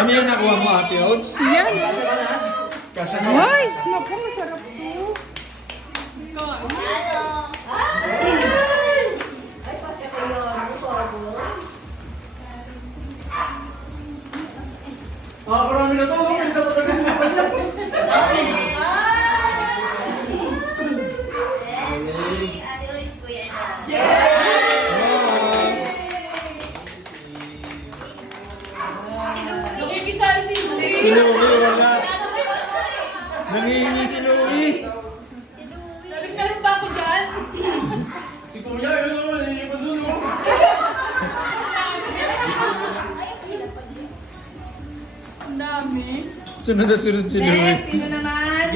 Ano yung nakuha mo, Ate Oats? Yan. Kasya ba na? Kasya na. Ay, naku, masarap to. Marami na to. May dapat agad. Si Louie, wala. Nangihingi si Louie. Meron ba ako dyan? Si Kuya, yun naman. Hindi pa dun. Ang dami. Sunod na sunod si Louie. Next, sino naman?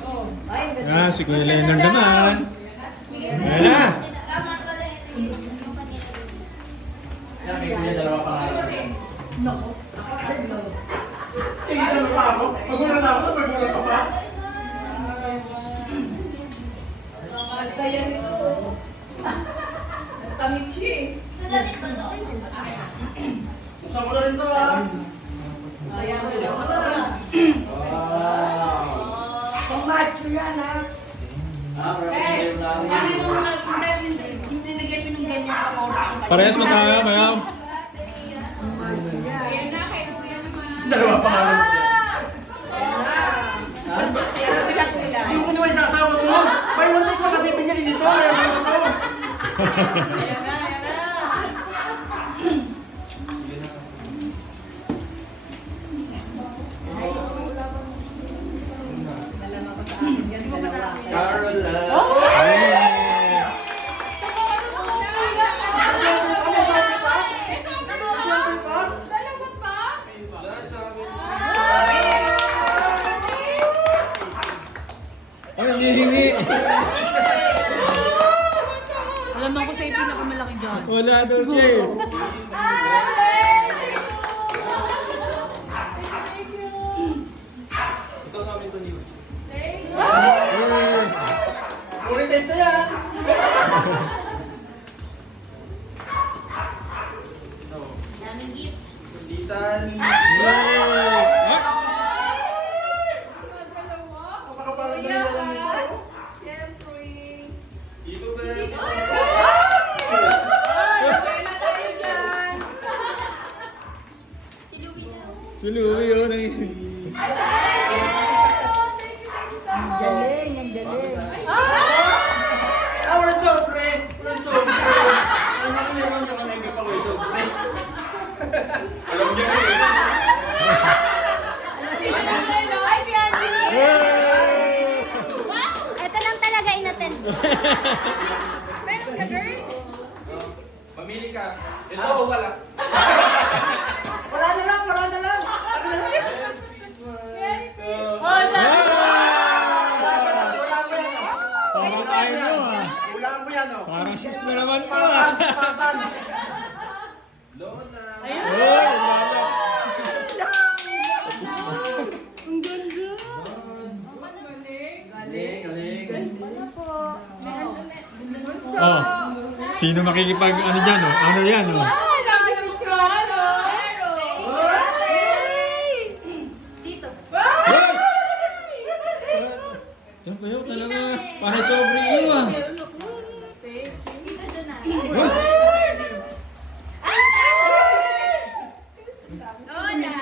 Oh, ay, Ah, si Kuya Leonard naman. Ayan na. Yan, may Kuya, dalawa pa nga. Nako. Sige, dalawa pa ako. Magulat ako. Magulat ka pa. Ang saya nito. Tamit siya eh. Buksan mo na rin to, ah. Ayan, wala ko na. Ah, pero Eh, hindi na ano yung hindi nagay mo ng ganyan sa korte? Parehas mo tayo, mayam. Ayan na, kay Kuya naman. Dalawa pa nga. Pero sila Kuya. Yung kuno ay sasawa mo. May one take pa kasi pinili nito. May one to. Ayan na, ayan na. Dalawa ko sa akin yan, dalawa. Carola. Ay, hihingi. Alam mo ko sa yung pinakamalaki dyan. Wala daw siya eh. Ito sa amin to ni Luis. Ulit test yan. Kunditan. Kapakapalan na nila lang nito. Dito ba? Si Louie, oh, nangihingi. Galing, ang galing. Ah, walang sobre! Walang sobre! Ang mga meron ka mga hindi pa ko ito. Alam niya na eh. Ito lang talaga inattend ko. Meron ka, girl? Mamili ka. Ito o wala? Wala na lang, wala na lang. Oh, Parang tayo mo ah. Ulaan mo yan o. Parang sis na naman po ah. Papan! Lola! Uy, wala. Galing, galing. Oh, sino makikipag ano dyan oh? Ano yan oh? Ay, laki ng krano. Dito. Hey! Yan ba yun talaga? Parang sobre iyo ah. Dito dyan na. Uy! Hola.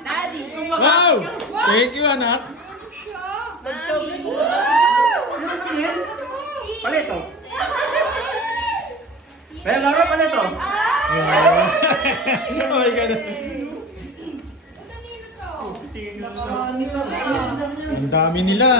Daddy. Wow! Thank you anak. Mami. Palito! Kaya laro, palito! Wow. Oh my God. Ang dami nila.